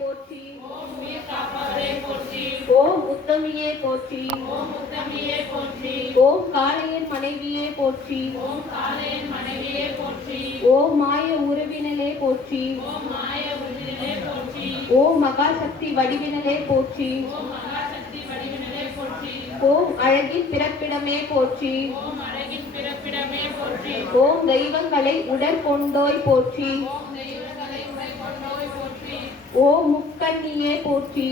போற்றி. ஓம் உத்தமியே போற்றி. ஓம் காளையன் மனைவியே போற்றி. ஓம் மாய உறவினலே போற்றி. ஓம் மகாசக்தி வடிவினலே போற்றி. ஓம் அழகின் பிறப்பிடமே போற்றி. ஓம் தெய்வங்களை உடற்கொண்டோய் போற்றி. ஓம் முக்கண்ணியே போற்றி.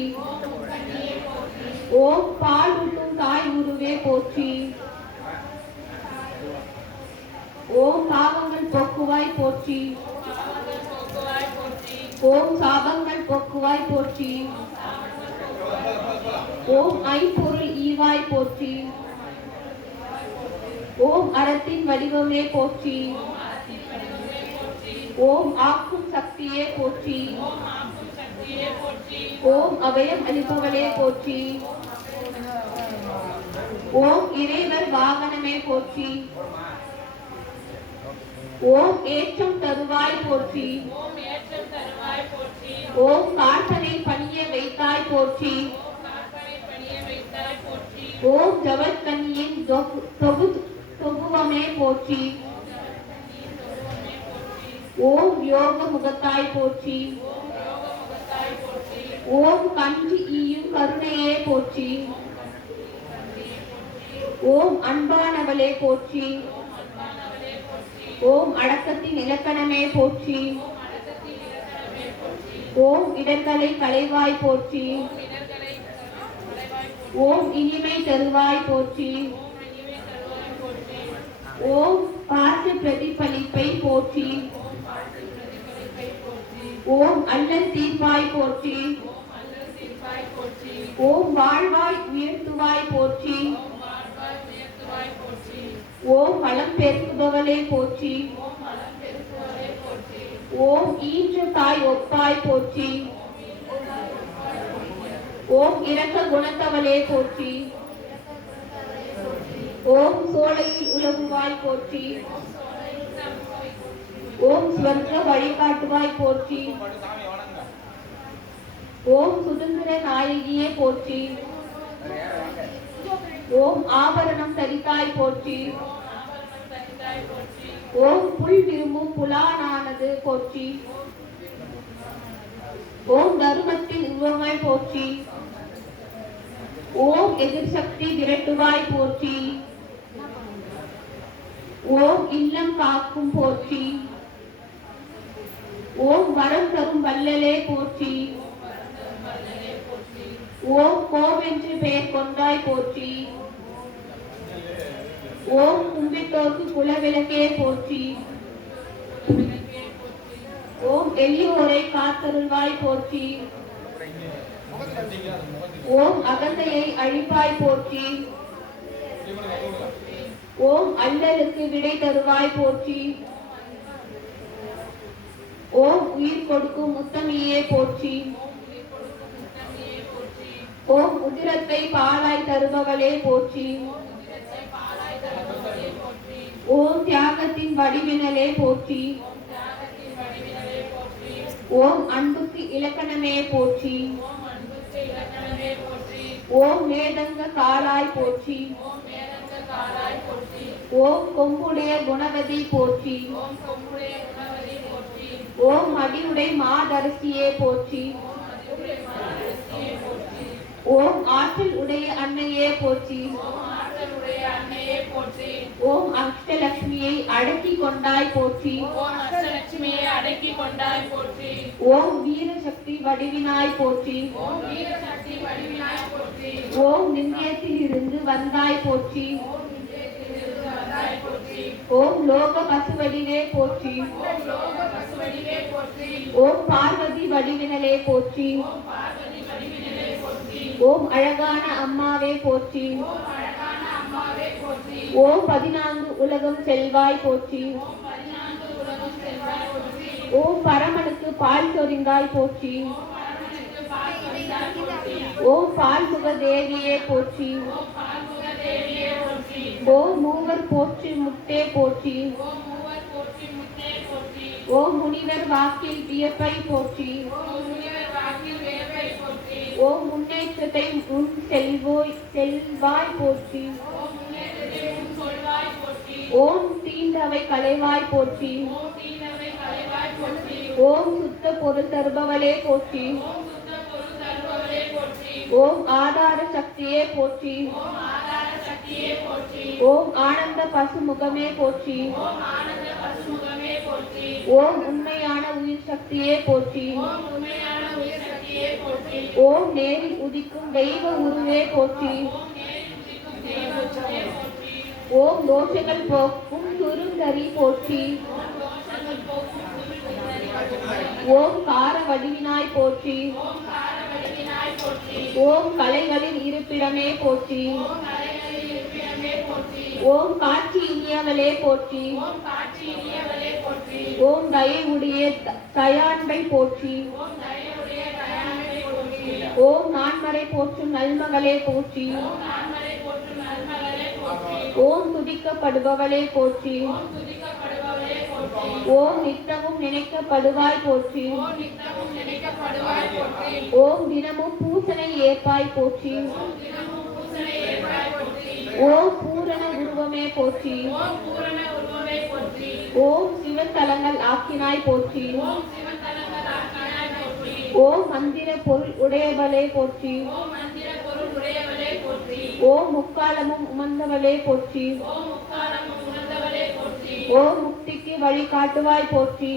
ஓம் பால் ஊட்டும் தாய் உருவே போற்றி. ஓம் பாவங்கள் போக்குவாய் போற்றி. ஓம் சாபங்கள் போக்குவாய் போற்றி. ஓம் ஐம்பொருள் ஈவாய் போற்றி. ஓம் அறத்தின் வடிவமே போற்றி. ஓம் ஆக்கும் சக்தியே போற்றி. ஓம் அபயம் அளிப்பவளே போற்றி. ஓம் இறைவர் வாகனமே போற்றி. ஓம் ஏற்றம் தருவாய் போற்றி. ஓம் காற்றனை பணிய வைத்தாய் போற்றி. ஓம் ஜவற்கண்ணியின் தொகுவமே போற்றி. ஓம் யோக முகத்தாய் போற்றி. ஓம் கஞ்சி ஈயும் கருணையே போற்றி. ஓம் அன்பானவளே போற்றி. ஓம் அடக்கத்தின் இலக்கணமே போற்றி. ஓம் இடர்களை களைவாய் போற்றி. ஓம் இனிமை தருவாய் போற்றி. ஓம் பாச பிரதிபலிப்பை போற்றி. ஓம் அல்லல் தீர்ப்பாய் போற்றி. ஓம் வாழ்வாய் உயர்த்துவாய் போற்றி. ஓம் வளம் பெருக்குபவளே போற்றி. ஓம் ஈன்ற தாய் ஒப்பாய் போற்றி. ஓம் இரக்க குணத்தவளே போற்றி. ஓம் சோலையில் உலகுவாய் போற்றி. ஓம் ஸ்வர்க்க வழிகாட்டுவாய் போற்றி. ஓம் சுதந்திர நாயகியே போற்றி. ஓம் ஆபரணம் தரித்தாய் போற்றி. ஓம் புல் விரும்பும் புலானானது போற்றி. ஓம் தருமத்தின் உருவமாய் போற்றி. ஓம் எதிர்சக்தி விரட்டுவாய் போற்றி. ஓம் இல்லம் காக்கும் போற்றி. ஓம் வரம் தரும் வல்லலே போற்றி. ஓம் கோவென்று பெயர் கொண்டாய் போற்றி. ஓம் கும்பிட்டோர்க்கு குலவிளக்கே போற்றி. ஓம் எளியோரை காத்தருள்வாய் போற்றி. ஓம் அகந்தையை அழிப்பாய் போற்றி. ஓம் அல்லலுக்கு விடை தருவாய் போற்றி. ஓம் உயிர் கொடுக்கும் முத்தமியே போற்றி. ஓம் உதிரத்தை பாலாய் தருபவளே போற்றி. ஓம் தியாகத்தின் வடிவினலே போற்றி. ஓம் அன்புக்கு இலக்கணமே போற்றி. ஓம் வேதங்க காலாய் போற்றி. ஓம் கொம்புடைய குணவதி போற்றி. ஓம் மடியுடை மாதரசியே போற்றி. ஓம் ஆற்றல் உடைய அன்னையே போற்றி. ஓம் அஷ்டலட்சுமியை அடக்கி கொண்டாய் போற்றி. ஓம் வீரசக்தி வடிவினாய் போற்றி. ஓம் நிந்தியத்தில் இருந்து வந்தாய் போற்றி. ஓம் லோக பசுவடிவே போற்றி. ஓம் பார்வதி வடிவினலே போற்றி. ஓம் அழகான அம்மாவே போற்றி. ஓம் 14 உலகம் செல்வாய் போற்றி. ஓம் பரமனுக்கு பால் சொரிந்தாய் போற்றி. ஓம் பால் முக தேவியே போற்றி. ஓம் மூவர் போற்றி முட்டே போற்றி. ஓம் முனிவர் வாக்கில் வியப்பை போற்றி. முன்னேற்றத்தை உன் செல்வாய் போற்றி. ஓம் தீண்டவை கலைவாய் போற்றி. ஓம் சுத்த பொருள் தருபவளே போற்றி. ஓம் ஆதார சக்தியே போற்றி. ஓம் ஆனந்த பசுமுகமே போற்றி. ஓம் உண்மையான உயிர் சக்தியே போற்றி. ஓம் நேரில் உதிக்கும் தெய்வ உருவே போற்றி. ஓம் தோஷங்கள் போக்கும் சுருங்கரி போற்றி. ஓம் கார வடிவினாய் போற்றி. ஓம் கலைகளின் இருப்பிடமே போற்றி. ஓம் காட்சி இனியவளே போற்றி. ஓம் தயவுடைய தயாண்பை போற்றி. ஓம் நான்மறை போற்றும் நல்மகளே போற்றி. ஓம் துதிக்கப்படுபவளே போற்றி. ஓம் நித்தமும் நினைக்கப்படுவாய் போற்றி. ஓம் தினமும் பூசனை ஏற்பாய் போற்றி. ஓம் பூரண உருவமே போற்றி. ஓம் சிவத்தலங்கள் ஆக்கினாய் போற்றி. ஓம் மந்திர பொருள் உடையவளே போற்றி. ஓம் முக்காலமும் உமர்ந்தவளே போற்றி. ஓம் முக்திக்கு வழி காட்டுவாய் போற்றி.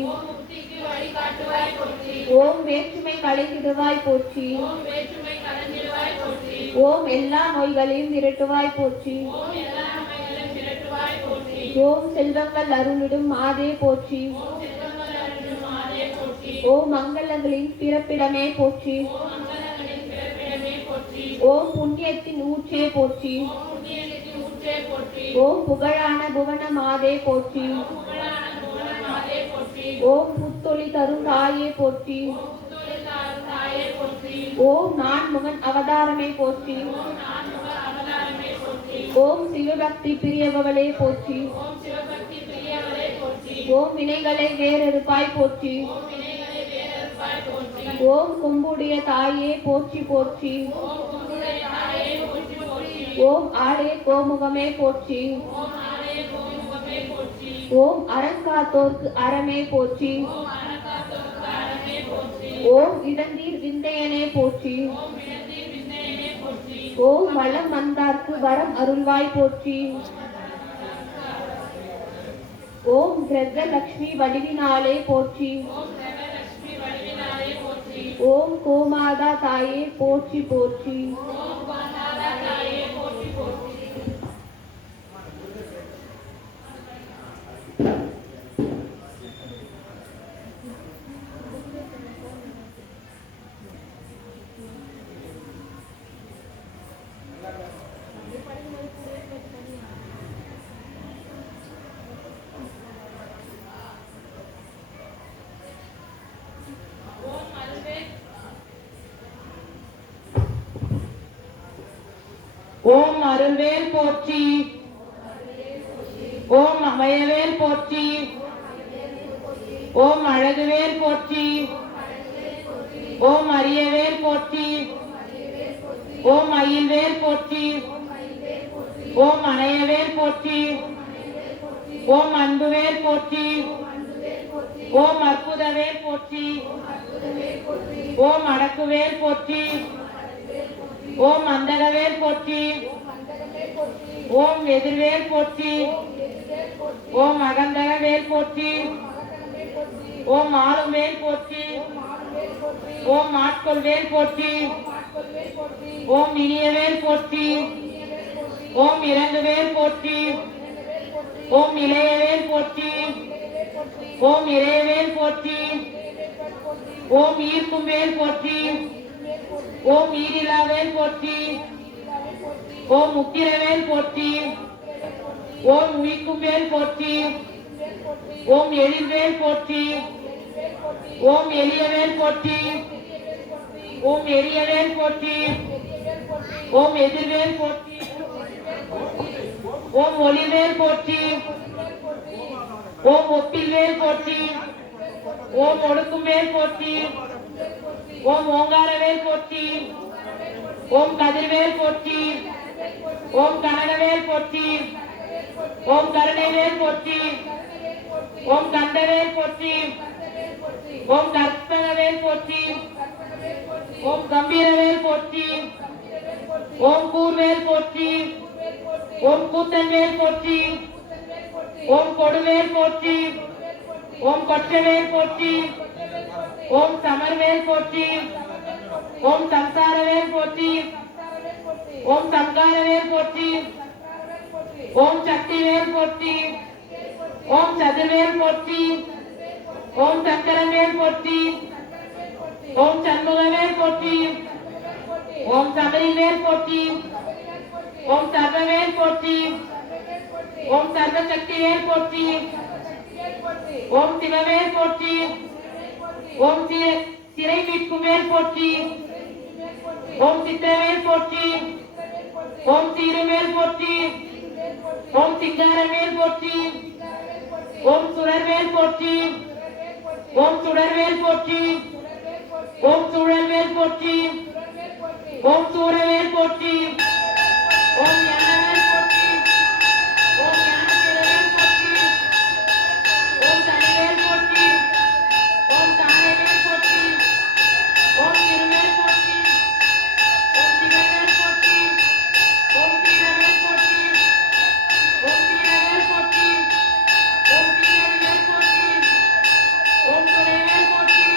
ஓம் வேற்றுமை களைந்திடுவாய் போற்றி. ஓம் எல்லா நோய்களையும் விரட்டுவாய் போற்றி. ஓம் செல்வங்கள் அருளிடும் மாதே போற்றி. ஓம் மங்களங்களின் பிறப்பிடமே போற்றி. ஓம் புண்ணியத்தின் ஊற்றே போற்றி. ஓம் புகழான புவன மாதே போற்றி. ஓம் புத்தொளி தரும் தாயே போற்றி. ஓம் நான் முகன் அவதாரமே போற்றி. ஓம் சிவபக்தி பிரியவளே போற்றி. ஓம் வினைகளை வேறெடுப்பாய் போற்றி. ஓம் கும்புடைய தாயே போற்றி போற்றி. ஓம் ஆலய கோமுகமே போற்றி. ஓம் அறங்காத்தோர்க்கு அறமே போற்றி. ஓம் இடந்தீர் விந்தையனே போற்றி. ஓம் வளம் வந்தார்க்கு வரம் அருள்வாய் போற்றி. ஓம் கிரகலட்சுமி வடிவினாலே போற்றி. ஓம் கோமாதா தாயே போற்றி போற்றி. ஓம் அருள்வேல் போற்றி. ஓம் அமயவேல் போற்றி. ஓம் அழகுவேல் போற்றி. ஓம் அரியவேல் போற்றி. ஓம் அயில்வேல் போற்றி. ஓம் அணையவேல் போற்றி. ஓம் அன்புவேல் போற்றி. ஓம் அற்புதவேல் போற்றி. ஓம் அடக்குவேல் போற்றி. ஓம் அந்தகவேல் போற்றி. ஓம் எதிர்வேல் போற்றி. ஓம் அகந்தகவேல் போற்றி. ஓம் ஆளுவேல் போற்றி. ஓம் ஆட்கொள்வேல் போற்றி. ஓம் இனியவேல் போற்றி. ஓம் இறங்குவேல் போற்றி. ஓம் இளையவேல் போற்றி. ஓம் இறையவேல் போற்றி. ஓம் ஈர்க்கும் வேல் போற்றி. ஓம் ஈரிலாவேல் போற்றி. ஓம் முத்திரவேல் போற்றி. ஓம் உயிக்கும் வேல் போற்றி. ஓம் எழில்வேல் போற்றி. ஓம் எளியவேல் போற்றி. ஓம் எரியவேல் போற்றி. ஓம் எதிர்வேல் போற்றி. ஓம் ஒளிவேல் போற்றி. ஓம் ஒப்பில்வேல் போற்றி. ஓம் ஒடுக்கும் வேல் போற்றி. ஓம் ஓங்காரவேல் போற்றி. ஓம் கதிர்வேல் போற்றி. ஓம் கனகவேல் போற்றி. ஓம் கருணைவேல் போற்றி. ஓம் கந்தவேல் போற்றி. ஓம் கற்பகவேல் போற்றி. ஓம் கம்பீரவேல் போற்றி. ஓம் கூர்வேல் போற்றி. ஓம் கூத்தன்வேல் போற்றி. ஓம் கொடுவேல் போற்றி. ஓம் கொற்றவேல் போற்றி. ஓம் சமர்வேல் போற்றி. ஓம் சம்சாரவேல் போற்றி. ஓம் சங்காரவேல் போற்றி. ஓம் சக்திவேல் போற்றி. ஓம் சதுர்வேல் போற்றி. ஓம் சங்கரவேல் போற்றி. ஓம் சண்முகவேல் போற்றி. ஓம் சபரிவேல் போற்றி. ஓம் சர்வவேல் போற்றி. ஓம் சர்வசக்திவேல் போற்றி. ஓம் சிவவேல் போற்றி. ஓம் சிறை மீட்குவேல் போற்றி. ஓம் சித்திரவேல் போற்றி. ஓம் சீருவேல் போற்றி. ஓம் சிங்காரவேல் போற்றி. ஓம் சுடர்வேல் போற்றி. ஓம் சுடர்வேல் போற்றி. ஓம் சுழல்வேல் போற்றி. ஓம் சூரவேல் போற்றி. ஓம் ஞானவேல் போற்றி. ஓம் ஞானவேல் போற்றி. ஓம் தனிவேல் போற்றி. ஓம் தானைவேல் போற்றி. ஓம் திருவேல் போற்றி. ஓம் சிவவேல் போற்றி. ஓம் தீரவேல் போற்றி. ஓம் தீரவேல் போற்றி. ஓம் தீரவேல் போற்றி. ஓம் துணைவேல் போற்றி.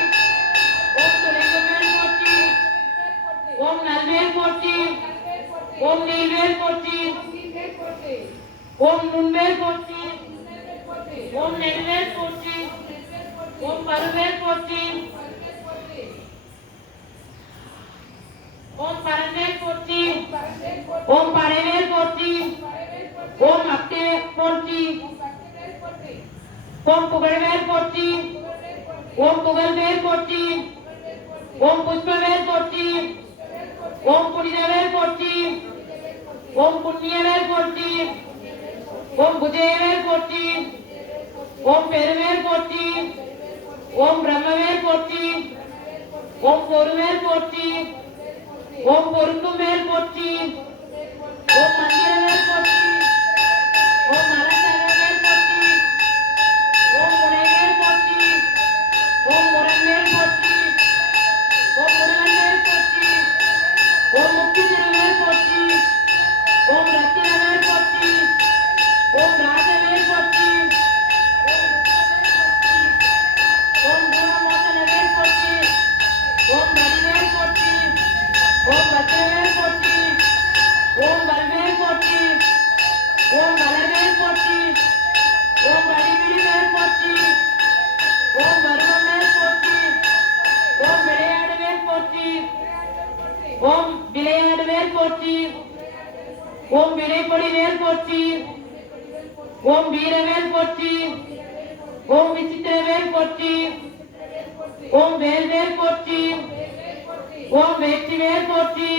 ஓம் துணைவேல் போற்றி. ஓம் நல்வேல் போற்றி. ஓம் நீல்வேல் போற்றி. ஓம் நுண்வேல் போற்றி. ஓம் நெடுவேல் போற்றி. ஓம் பருவேல் போற்றி. ஓம் பரவேல் போற்றி. ஓம் பறைவேல் போற்றி. ஓம் அக்திவேல் போற்றி. ஓம் புகழ்வேல் போற்றி. ஓம் புகழ்வேல் போற்றி. ஓம் புஷ்பவேல் போற்றி. ஓம் புனிதவேல் போற்றி. ஓம் புண்ணியவேல் போற்றி. ஓம் புஜயவேல் போற்றி. ஓம் பெருவேல் போற்றி. ஓம் பிரம்மவேல் போற்றி. ஓம் பொருவேல் போற்றி. ஓம் பொருந்துவேல் போற்றி. ஓம் மந்திரவேல் போற்றி. ஓம் மலர்தகவேல் போற்றி. ஓம் முனைவேல் போற்றி. ஓம் முரண்வேல் போற்றி. ஓம் முருகன்வேல் போற்றி. ஓம் முக்தி திருவேல் போற்றி. ஓம் ரத்தினவேல் போற்றி. ஓம் ராஜவேல் போற்றி. ஓம் பூமோசனவேல் போற்றி. ஓம் வடிவேல் போற்றி. ஓம் பத்ரவேல் போற்றி. ஓம் வல்வேல் போற்றி. ஓம் வளர்வேல் போற்றி. ஓம் வடிவிடிவேல் போற்றி. ஓம் வருவவேல் போற்றி. ஓம் விளையாடுவேல் போற்றி. ஓம் விளையாடுவேல் போற்றி. ஓம் வினைப்பொடிவேல் போற்றி. ஓம் வீரவேல் போற்றி. ஓம் விசித்திரவேல் போற்றி. ஓம் வேல்வேல் போற்றி. ஓம் வெற்றிவேல் போற்றி.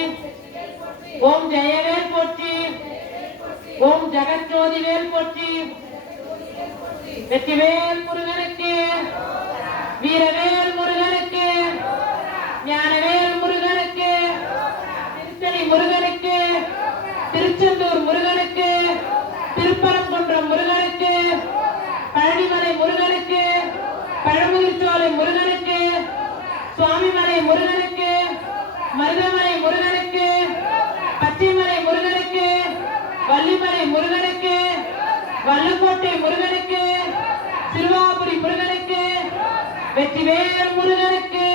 ஓம் ஜெயவேல் போற்றி. ஓம் ஜெகஜோதிவேல் போற்றி. வெற்றிவேல் முருகனுக்கு. வீரவேல் முருகனுக்கு. ஞானவேல் முருகனுக்கு. திருத்தணி முருகனுக்கு. திருச்செந்தூர் முருகனுக்கு. திருப்பரங்குன்றம் முருகனுக்கு. பழனிமலை முருகனுக்கு. பழமுதிர்ச்சோலை முருகனுக்கு. சுவாமிமலை முருகனுக்கு. மருதமலை முருகனுக்கு. பச்சைமலை முருகனுக்கு. வள்ளிமலை முருகனுக்கு. வல்லக்கோட்டை முருகனுக்கு. சிறுவாபுரி முருகனுக்கு. வெற்றிவேல் முருகனுக்கு.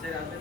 சரி அது